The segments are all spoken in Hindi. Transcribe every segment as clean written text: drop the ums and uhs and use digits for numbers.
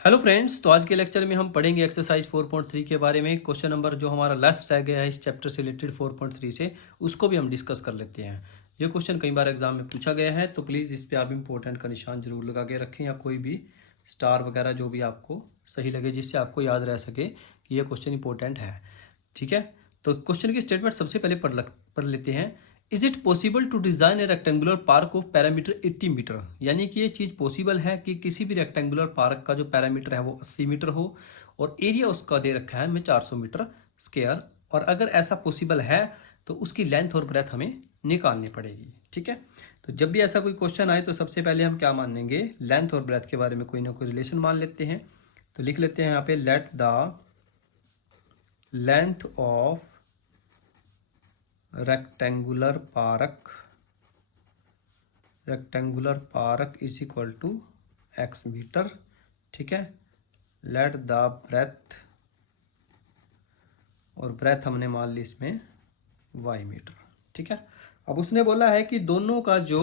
हेलो फ्रेंड्स, तो आज के लेक्चर में हम पढ़ेंगे एक्सरसाइज 4.3 के बारे में। क्वेश्चन नंबर जो हमारा लास्ट रह गया है इस चैप्टर से रिलेटेड 4.3 से, उसको भी हम डिस्कस कर लेते हैं। ये क्वेश्चन कई बार एग्जाम में पूछा गया है, तो प्लीज़ इस पे आप इम्पोर्टेंट का निशान जरूर लगा के रखें, या कोई भी स्टार वगैरह जो भी आपको सही लगे, जिससे आपको याद रह सके कि यह क्वेश्चन इंपॉर्टेंट है। ठीक है, तो क्वेश्चन की स्टेटमेंट सबसे पहले पढ़ लेते हैं। Is it possible to design a rectangular park of parameter 80 metre? यानी कि ये चीज़ पॉसिबल है कि किसी भी रेक्टेंगुलर पार्क का जो पैरामीटर है वो 80 मीटर हो और एरिया उसका दे रखा है हमें 400 मीटर स्क्वायर। और अगर ऐसा पॉसिबल है तो उसकी लेंथ और ब्रेथ हमें निकालनी पड़ेगी। ठीक है, तो जब भी ऐसा कोई क्वेश्चन आए तो सबसे पहले हम क्या मानेंगे, लेंथ और ब्रेथ के बारे में कोई ना कोई रिलेशन मान लेते हैं। तो लिख लेते हैं यहाँ पे, let the length of rectangular park is equal to X metre. ठीक है, लेट द ब्रेथ, और ब्रेथ हमने मान ली इसमें वाई मीटर। ठीक है, अब उसने बोला है कि दोनों का जो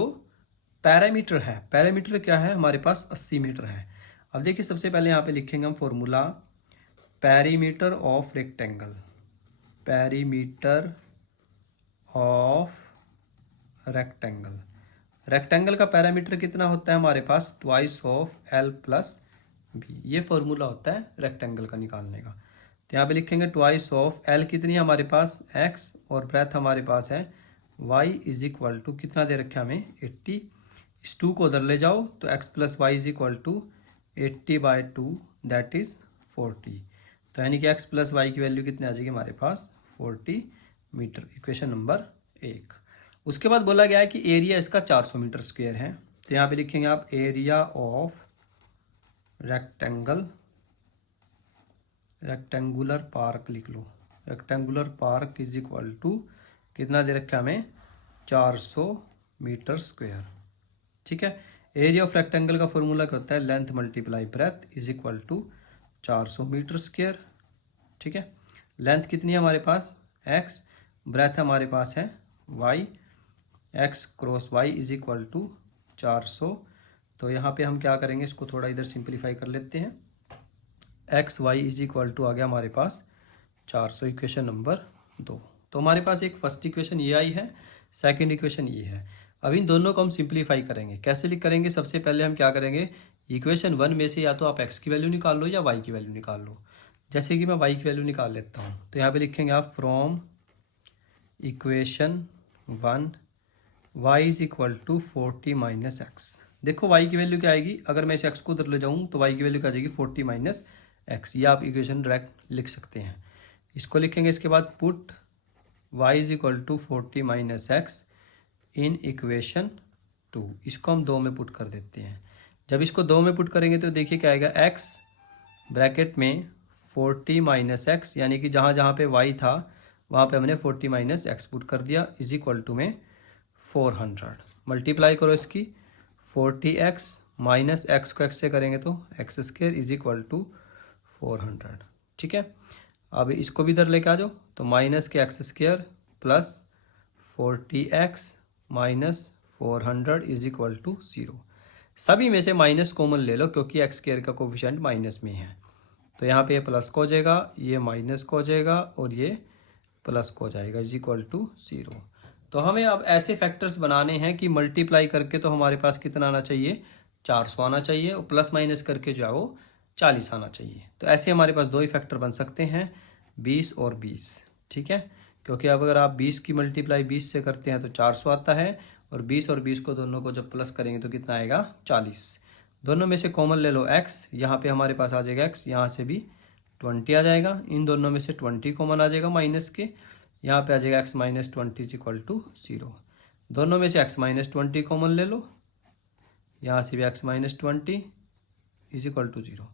पैरामीटर है, पैरामीटर क्या है हमारे पास 80 मीटर है। अब देखिए सबसे पहले यहाँ पे लिखेंगे हम formula, perimeter of rectangle, perimeter of rectangle. Rectangle का पैरामीटर कितना होता है हमारे पास, twice of L plus B. ये फॉर्मूला होता है रेक्टेंगल का निकालने का। तो यहाँ पे लिखेंगे ट्वाइस ऑफ एल कितनी है हमारे पास, एक्स, और ब्रेथ हमारे पास है वाई इज इक्वल टू कितना दे रखा है हमें 80। इस 2 को उधर ले जाओ तो X plus Y is equal to 80/2 that is 40। तो यानी कि एक्स प्लस वाई की वैल्यू कितनी आ जाएगी हमारे पास 40 मीटर। Equation number 1। उसके बाद बोला गया है कि एरिया इसका 400 मीटर स्क्वायर है। तो यहाँ पे लिखेंगे आप एरिया ऑफ रेक्टेंगुलर पार्क लिख लो। Rectangular park is equal to कितना दे रखा है हमें 400 मीटर स्क्वायर। ठीक है, एरिया ऑफ रेक्टेंगल का फॉर्मूला क्या होता है, length multiply breadth is equal to 400 metre square. ठीक है, लेंथ कितनी है हमारे पास x, ब्रेथ हमारे पास है y, x cross y is equal to 400। तो यहाँ पे हम क्या करेंगे, इसको थोड़ा इधर सिंप्लीफाई कर लेते हैं। X Y is equal to आ गया हमारे पास 400, इक्वेशन नंबर 2। तो हमारे पास एक फर्स्ट इक्वेशन ये आई है, सेकंड इक्वेशन ये है। अब इन दोनों को हम सिंप्लीफाई करेंगे। कैसे लिख करेंगे, सबसे पहले हम क्या करेंगे, इक्वेशन 1 में से या तो आप x की वैल्यू निकाल लो या y की वैल्यू निकाल लो। जैसे कि मैं y की वैल्यू निकाल लेता हूँ, तो यहाँ पे लिखेंगे आप from equation 1 y is equal to 40 minus X. देखो y की वैल्यू क्या आएगी, अगर मैं इस x को उधर ले जाऊँ तो y की वैल्यू क्या आ जाएगी 40 माइनस एक्स। ये आप इक्वेशन डायरेक्ट लिख सकते हैं। इसको लिखेंगे, इसके बाद put y is equal to 40 minus X in equation 2। इसको हम 2 में पुट कर देते हैं। जब इसको 2 में पुट करेंगे तो देखिए क्या आएगा, x ब्रैकेट में 40 माइनस एक्स, यानी कि जहाँ जहाँ पे y था वहाँ पे हमने 40 माइनस एक्स पुट कर दिया, इज इक्वल टू में 400। मल्टीप्लाई करो इसकी, 40x माइनस एक्स को x से करेंगे तो X square is equal to 400। ठीक है, अब इसको भी इधर लेके आ जाओ, तो माइनस के X square plus 40x minus 400 is equal to 0। सभी में से माइनस कॉमन ले लो क्योंकि एक्स स्क्वायर का कोफिशिएंट माइनस में है। तो यहाँ पे ये प्लस को हो जाएगा, ये माइनस को हो जाएगा और ये प्लस को हो जाएगा, इज इक्वल टू 0। तो हमें अब ऐसे फैक्टर्स बनाने हैं कि मल्टीप्लाई करके तो हमारे पास कितना आना चाहिए, 400 आना चाहिए, और प्लस माइनस करके जो है वो 40 आना चाहिए। तो ऐसे हमारे पास 2 ही फैक्टर बन सकते हैं, 20 और 20। ठीक है, क्योंकि अब अगर आप 20 की मल्टीप्लाई 20 से करते हैं तो 400 आता है, और 20 और 20 को दोनों को जब प्लस करेंगे तो कितना आएगा 40। दोनों में से कॉमन ले लो x, यहाँ पे हमारे पास आ जाएगा x, यहाँ से भी 20 आ जाएगा, इन दोनों में से 20 कॉमन आ जाएगा माइनस के, यहाँ पे आ जाएगा x minus 20 is equal to 0। दोनों में से x माइनस 20 कॉमन ले लो, यहाँ से भी x minus 20 is equal to 0।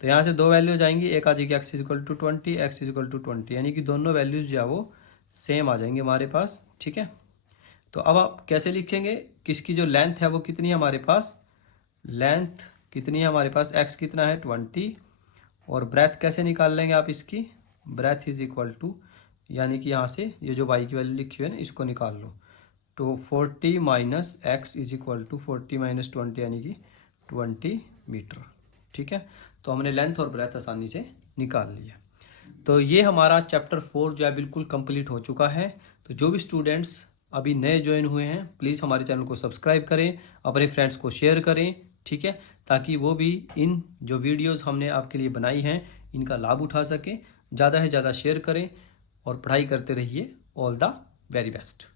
तो यहाँ से 2 वैल्यू जाएंगी, एक आ जाएगी x is equal to 20, x is equal to 20, यानी कि दोनों वैल्यूज जो है वो सेम आ जाएंगे हमारे पास। ठीक है, तो अब आप कैसे लिखेंगे, किसकी जो लेंथ है वो कितनी है हमारे पास, लेंथ कितनी है हमारे पास, x कितना है 20, और ब्रेथ कैसे निकाल लेंगे आप इसकी, ब्रेथ इज इक्वल टू, यानी कि यहाँ से ये जो y की वैल्यू लिखी हुई है ना इसको निकाल लो, तो 40 minus x is equal to 40 minus 20 यानी कि 20 मीटर। ठीक है, तो हमने लेंथ और ब्रेथ आसानी से निकाल लिया। तो ये हमारा चैप्टर 4 जो है बिल्कुल कंप्लीट हो चुका है। तो जो भी स्टूडेंट्स अभी नए ज्वाइन हुए हैं प्लीज़ हमारे चैनल को सब्सक्राइब करें, अपने फ्रेंड्स को शेयर करें, ठीक है, ताकि वो भी इन जो वीडियोस हमने आपके लिए बनाई हैं इनका लाभ उठा सकें। ज़्यादा से ज़्यादा शेयर करें और पढ़ाई करते रहिए। All the very best.